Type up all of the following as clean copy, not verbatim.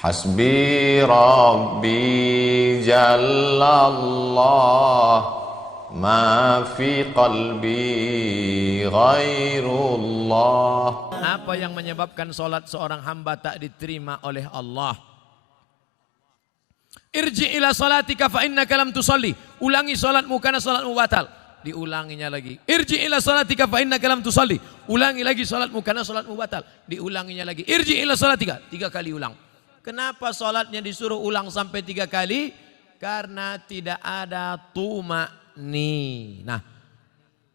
Hasbi Rabbi Jallallah ma fi qalbi ghairullah. Apa yang menyebabkan solat seorang hamba tak diterima oleh Allah? Irji ila salatika fa innaka lam tusalli. Ulangi solatmu karena solatmu batal. Diulanginya lagi. Irji ila salatika fa innaka lam tusalli. Ulangi lagi solatmu karena solatmu batal. Diulanginya lagi. Irji ila salatika. 3 kali ulang. Kenapa solatnya disuruh ulang sampai 3 kali? Karena tidak ada tuma'ninah.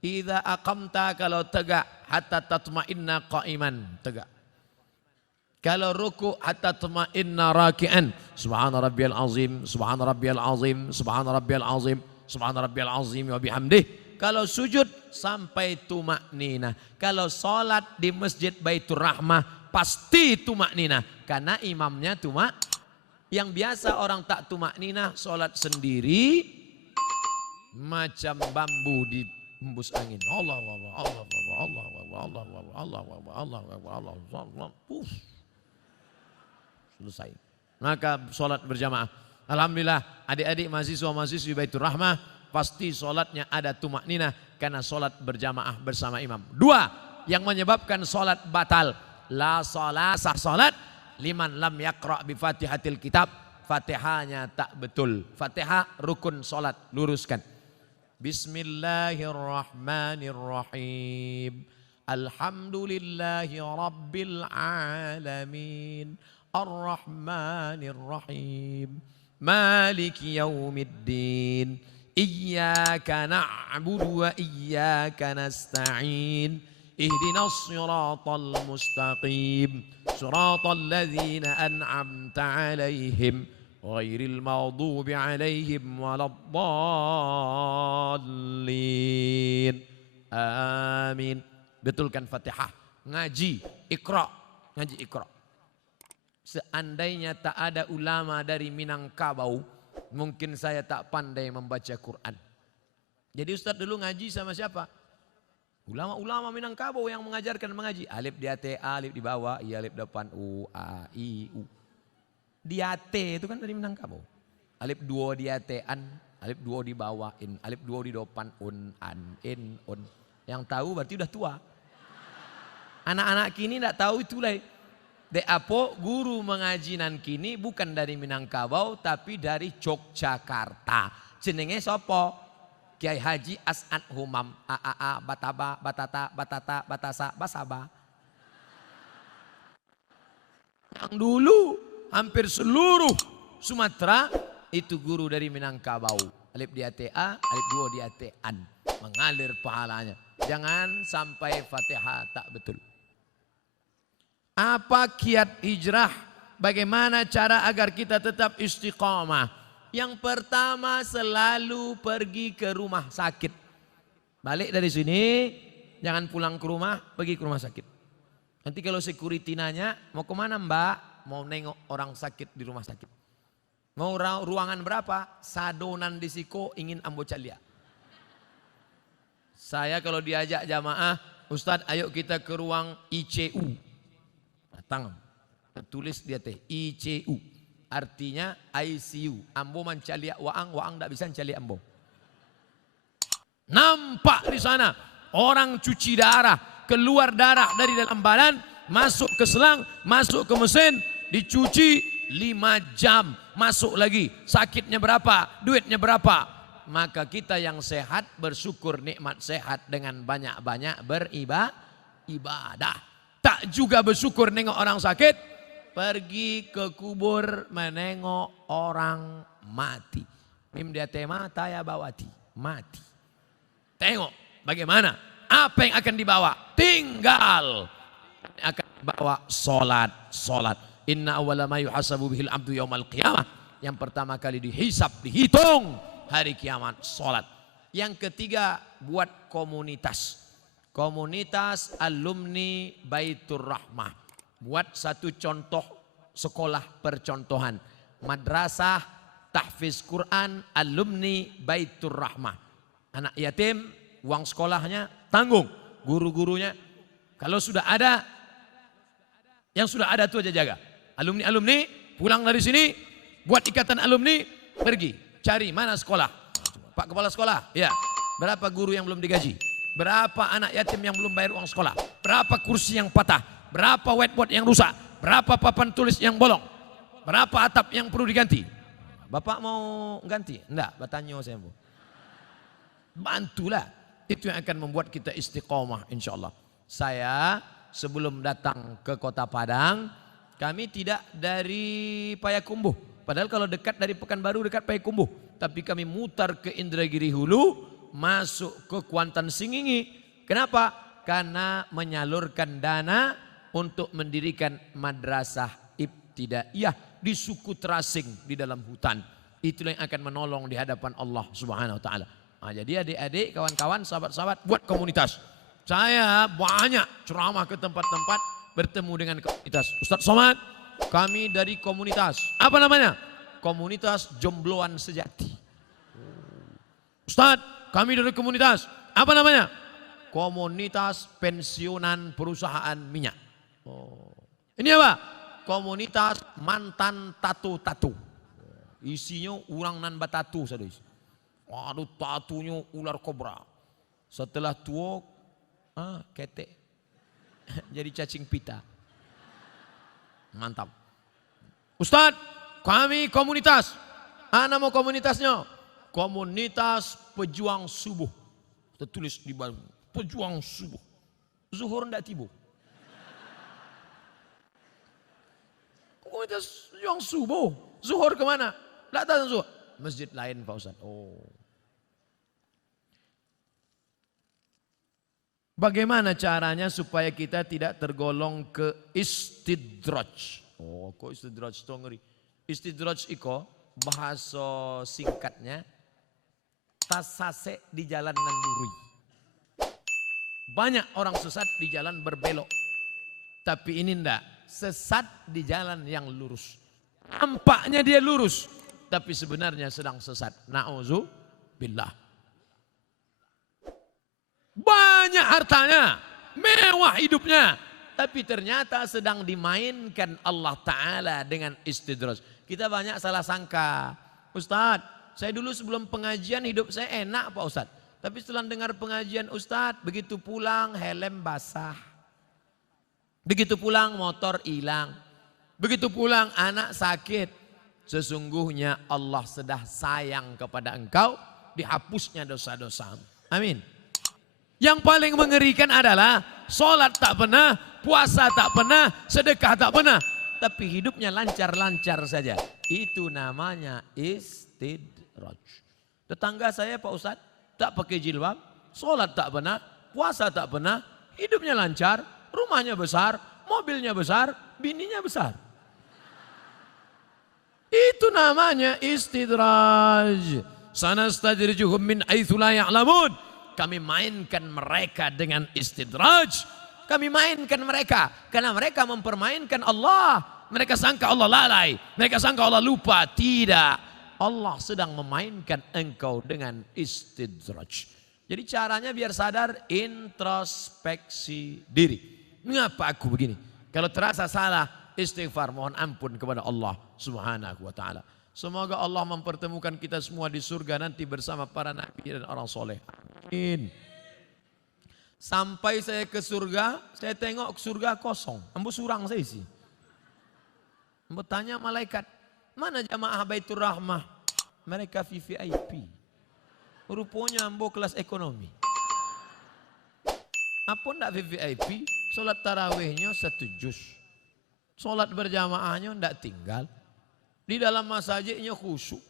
Idza aqamta, kalau tegak, hatta tatma'inna qa'iman, tegak. Kalau ruku, hatta tatma'inna raki'an. Subhana rabbiyal azim, subhana rabbiyal azim, subhana rabbiyal azim, subhana rabbiyal azim wa bihamdih. Kalau sujud sampai tuma'ninah. Kalau salat di Masjid Baitur Rahmah pasti tuma'ninah, karena imamnya yang biasa orang tak tuma'ninah salat sendiri macam bambu di hembus angin. Allah Allah Allah Allah Allah Allah Allah Allah Allah Allah. Selesai. Maka sholat berjamaah. Alhamdulillah adik-adik mahasiswa-mahasiswi Baitur Rahmah pasti sholatnya ada tumakninah karena sholat berjamaah bersama imam. 2 yang menyebabkan sholat batal. La sholat, sah sholat liman lam yaqra' bi fatihatil kitab. Fatihahnya tak betul. Fatihah rukun sholat, luruskan. Bismillahirrahmanirrahim. Alhamdulillahi rabbil alamin. Ar-Rahmanir-Rahim. Maliki yaumiddin. Iyyaka na'budu wa iyyaka nasta'in. Ihdinas siratal mustaqim. Siratal ladzina an'amta 'alaihim ghairil maghdubi 'alaihim waladdallin. Amin. Betulkan Fatihah. Ngaji Iqra. Ngaji Iqra. Seandainya tak ada ulama dari Minangkabau, mungkin saya tak pandai membaca Quran. Jadi Ustaz dulu ngaji sama siapa? Ulama-ulama Minangkabau yang mengajarkan mengaji. Alif di atas, alif di bawah, i alif depan, u, a, i, u. Di atas itu kan dari Minangkabau. Alif 2 di atas, an, alif 2 di bawah, in, alif 2 di depan, un, an, in, un. Yang tahu berarti udah tua. Anak-anak kini tidak tahu itulah. Deapo guru mengaji nan kini bukan dari Minangkabau tapi dari Yogyakarta. Jenenge sopo? Kiai Haji As'ad Humam. A bataba batata batata batasa basaba. Yang dulu hampir seluruh Sumatera itu guru dari Minangkabau. Alif di ate a, alif 2 di ate an. Mengalir pahalanya. Jangan sampai Fatihah tak betul. Apa kiat hijrah? Bagaimana cara agar kita tetap istiqamah? Yang pertama selalu pergi ke rumah sakit. Balik dari sini, jangan pulang ke rumah, pergi ke rumah sakit. Nanti kalau security nanya, mau kemana mbak? Mau nengok orang sakit di rumah sakit. Mau ruangan berapa? Sadonan di siko ingin ambo calia. Saya kalau diajak jamaah, Ustadz ayo kita ke ruang ICU. Datang, tertulis dia teh ICU, artinya ICU. Ambo mencaliak waang tak bisa mencaliak ambo. Nampak di sana orang cuci darah, keluar darah dari dalam badan, masuk ke selang, masuk ke mesin, dicuci 5 jam, masuk lagi. Sakitnya berapa? Duitnya berapa? Maka kita yang sehat bersyukur nikmat sehat dengan banyak-banyak beribadah. Tak juga bersyukur nengok orang sakit, pergi ke kubur menengok orang mati. Mim dia tema taya bawati, mati. Tengok bagaimana, apa yang akan dibawa? Tinggal akan dibawa solat. Inna awwala ma yuhasabu bihil abdu yaumal qiyamah. Yang pertama kali dihisap, dihitung hari kiamat, solat. Yang ketiga, buat komunitas. Komunitas alumni Baitur Rahmah. Buat satu contoh sekolah percontohan. Madrasah tahfiz Quran alumni Baitur Rahmah. Anak yatim, uang sekolahnya tanggung. Guru-gurunya. Kalau sudah ada, yang sudah ada itu aja jaga. Alumni-alumni pulang dari sini, buat ikatan alumni, pergi. Cari mana sekolah. Pak Kepala Sekolah, ya. Berapa guru yang belum digaji? Berapa anak yatim yang belum bayar uang sekolah? Berapa kursi yang patah? Berapa whiteboard yang rusak? Berapa papan tulis yang bolong? Berapa atap yang perlu diganti? Bapak mau ganti? Enggak, batanyo saya mau. Bantulah. Itu yang akan membuat kita istiqomah insya Allah. Saya sebelum datang ke Kota Padang, kami tidak dari Payakumbuh. Padahal kalau dekat dari Pekanbaru dekat Payakumbuh. Tapi kami mutar ke Indragiri Hulu, masuk ke Kuantan Singingi. Kenapa? Karena menyalurkan dana untuk mendirikan madrasah ibtidaiyah di suku terasing di dalam hutan. Itulah yang akan menolong di hadapan Allah Subhanahu wa taala. Nah, jadi adik-adik, kawan-kawan, sahabat-sahabat buat komunitas. Saya banyak ceramah ke tempat-tempat bertemu dengan komunitas. Ustaz Somad, kami dari komunitas. Apa namanya? Komunitas Jombloan Sejati. Ustaz, kami dari komunitas. Apa namanya? Komunitas Pensiunan Perusahaan Minyak. Ini apa? Komunitas Mantan Tatu-Tatu. Isinya orang nan batatu saudara. Waduh, tatunya ular kobra. Setelah tua, ketek. Jadi cacing pita. Mantap. Ustadz, kami komunitas. Nama komunitasnya? Komunitas Pejuang Subuh. Tertulis di bawah. Pejuang Subuh. Zuhur ndak tiba. Komunitas Pejuang Subuh. Zuhur kemana? Ndak tahu zuhur. Masjid lain Pak Ustadz. Bagaimana caranya supaya kita tidak tergolong ke istidraj? Kok istidraj itu ngeri. Istidraj iko bahasa singkatnya tasase di jalan nan lurus. Banyak orang sesat di jalan berbelok. Tapi ini ndak, sesat di jalan yang lurus. Nampaknya dia lurus, tapi sebenarnya sedang sesat. Na'udzubillah. Banyak hartanya, mewah hidupnya, tapi ternyata sedang dimainkan Allah Ta'ala dengan istidraj. Kita banyak salah sangka. Ustadz, saya dulu sebelum pengajian hidup saya enak Pak Ustadz. Tapi setelah dengar pengajian Ustadz, begitu pulang helm basah. Begitu pulang motor hilang. Begitu pulang anak sakit. Sesungguhnya Allah sedang sayang kepada engkau, dihapusnya dosa-dosamu. Amin. Yang paling mengerikan adalah sholat tak pernah, puasa tak pernah, sedekah tak pernah. Tapi hidupnya lancar-lancar saja. Itu namanya istidraj. Tetangga saya Pak Ustadz tak pakai jilbab, sholat tak pernah, puasa tak pernah, hidupnya lancar, rumahnya besar, mobilnya besar, bininya besar. Itu namanya istidraj. Sanastadrijuhum min haitsu la ya'lamun. Kami mainkan mereka dengan istidraj. Kami mainkan mereka karena mereka mempermainkan Allah. Mereka sangka Allah lalai, mereka sangka Allah lupa. Tidak, Allah sedang memainkan engkau dengan istidraj. Jadi caranya biar sadar, introspeksi diri. Mengapa aku begini? Kalau terasa salah, istighfar, mohon ampun kepada Allah Subhanahu wa taala. Semoga Allah mempertemukan kita semua di surga nanti bersama para nabi dan orang soleh. Amin. Sampai saya ke surga, saya tengok surga kosong. Ambo surang saya isi. Ambo tanya malaikat, mana jamaah Baitur Rahmah? Mereka VVIP. Rupanya ambo kelas ekonomi. Apa ndak VVIP? Sholat tarawihnya 1 juz. Sholat berjamaahnya ndak tinggal. Di dalam masjidnya khusyuk.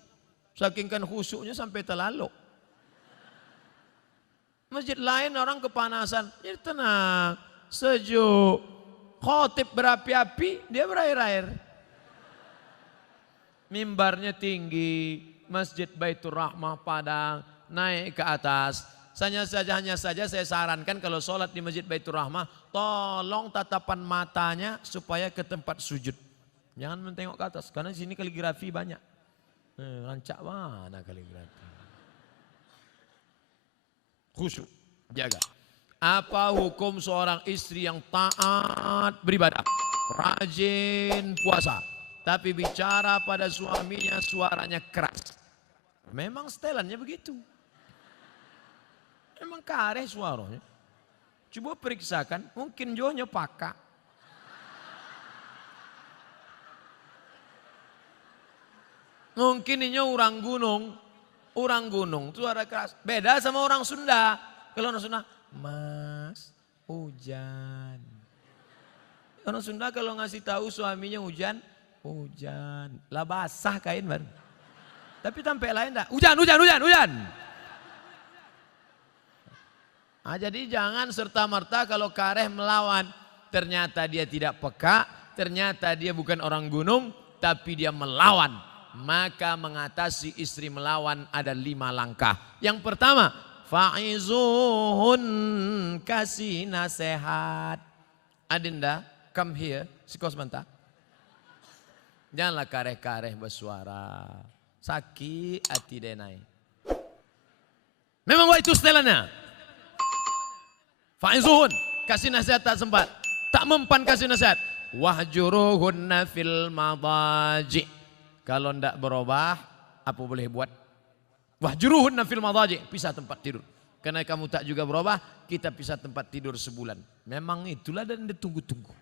Saking kan khusyuknya sampai terlaluk. Masjid lain orang kepanasan. Jadi tenang, sejuk. Khotib berapi-api, dia berair-air. Mimbarnya tinggi. Masjid Baitur Rahmah Padang. Naik ke atas. Hanya saja saya sarankan kalau sholat di Masjid Baitur Rahmah. Tolong tatapan matanya supaya ke tempat sujud. Jangan mentengok ke atas, karena di sini kaligrafi banyak. Rancak mana kaligrafi? Khusyuk, jaga. Apa hukum seorang istri yang taat beribadah, rajin puasa, Tapi bicara pada suaminya suaranya keras. Memang setelannya begitu. Memang kareh suaranya. Coba periksakan, mungkin jonya pakak. Mungkin ini orang gunung, suara keras. Beda sama orang Sunda. Kalau orang Sunda, Mas, hujan. Orang Sunda kalau ngasih tahu suaminya hujan. Lah basah kain baru. Tapi sampai lain enggak, hujan. Nah, jadi jangan serta-merta kalau kareh melawan. Ternyata dia tidak peka, ternyata dia bukan orang gunung, tapi dia melawan. Maka mengatasi istri melawan ada 5 langkah. Yang pertama, fa'izuhun, kasih nasihat. Adinda, come here, sikos sebentar. Janganlah kareh-kareh bersuara. Sakit hati denai. Memang itu setelannya. Fa'izuhun, kasih nasihat tak sempat. Tak mempan kasih nasihat. Wahjuruhunna fil madaji. Kalau tidak berubah, apa boleh buat? Wahjuruhunna fil madaji, pisah tempat tidur. Karena kamu tak juga berubah, kita pisah tempat tidur sebulan. Memang itulah dan ditunggu-tunggu.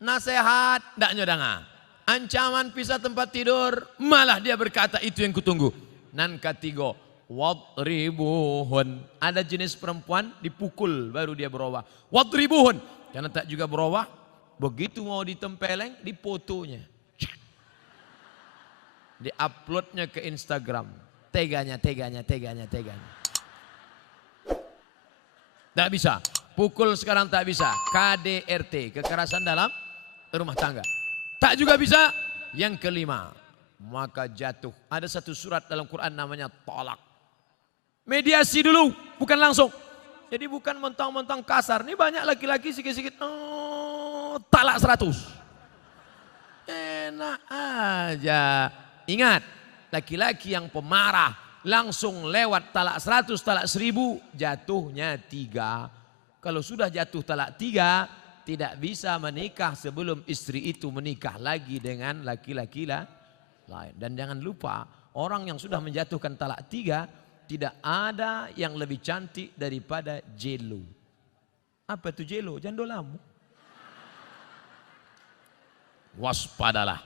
Nasihat, tidak nyodanga. Ancaman pisah tempat tidur, malah dia berkata itu yang kutunggu. Nan ketiga, wadribuhun. Ada jenis perempuan dipukul baru dia berubah. Wadribuhun, karena tak juga berubah. Begitu mau ditempeleng, dipotonya. Di-uploadnya ke Instagram. Teganya. Tak bisa. Pukul sekarang tak bisa. KDRT, kekerasan dalam rumah tangga. Tak juga bisa. Yang kelima, maka jatuh. Ada satu surat dalam Quran namanya talak. Mediasi dulu, bukan langsung. Jadi bukan mentang-mentang kasar. Ini banyak laki-laki sikit-sikit. Talak 100. Enak aja. Ingat, laki-laki yang pemarah langsung lewat talak 100, talak 1000, jatuhnya 3. Kalau sudah jatuh talak 3, tidak bisa menikah sebelum istri itu menikah lagi dengan laki-laki lain. Dan jangan lupa, orang yang sudah menjatuhkan talak 3, tidak ada yang lebih cantik daripada Jelo. Apa itu Jelo? Jandolamu. Waspadalah.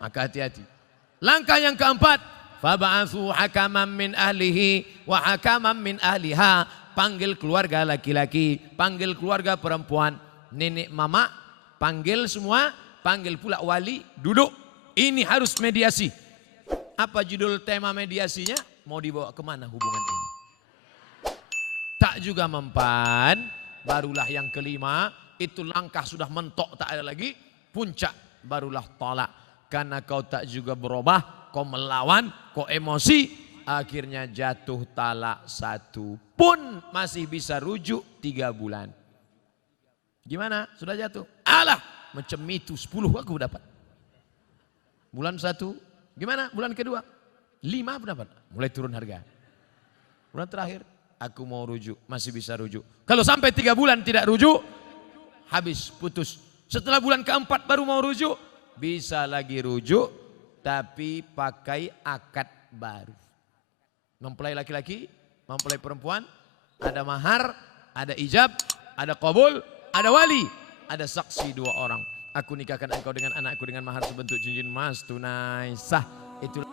Maka hati-hati. Langkah yang keempat, fab'atsu hakaman min ahlihi wa hakaman min ahliha. Panggil keluarga laki-laki, panggil keluarga perempuan, nenek mama, panggil semua, panggil pula wali, duduk. Ini harus mediasi. Apa judul tema mediasinya? Mau dibawa kemana hubungan ini? Tak juga mempan, barulah yang kelima, itu langkah sudah mentok tak ada lagi. Puncak barulah tolak. Karena kau tak juga berubah, kau melawan, kau emosi, akhirnya jatuh talak 1 pun masih bisa rujuk 3 bulan. Gimana? Sudah jatuh? Alah, macam itu 10 aku dapat. Bulan 1, gimana? Bulan kedua, 5 aku dapat. Mulai turun harga. Bulan terakhir, aku mau rujuk, masih bisa rujuk. Kalau sampai 3 bulan tidak rujuk, habis, putus. Setelah bulan keempat baru mau rujuk, bisa lagi rujuk, tapi pakai akad baru. Mempelai laki-laki, mempelai perempuan, ada mahar, ada ijab, ada qabul, ada wali, ada saksi 2 orang. Aku nikahkan engkau dengan anakku dengan mahar sebentuk cincin emas tunai sah. Itulah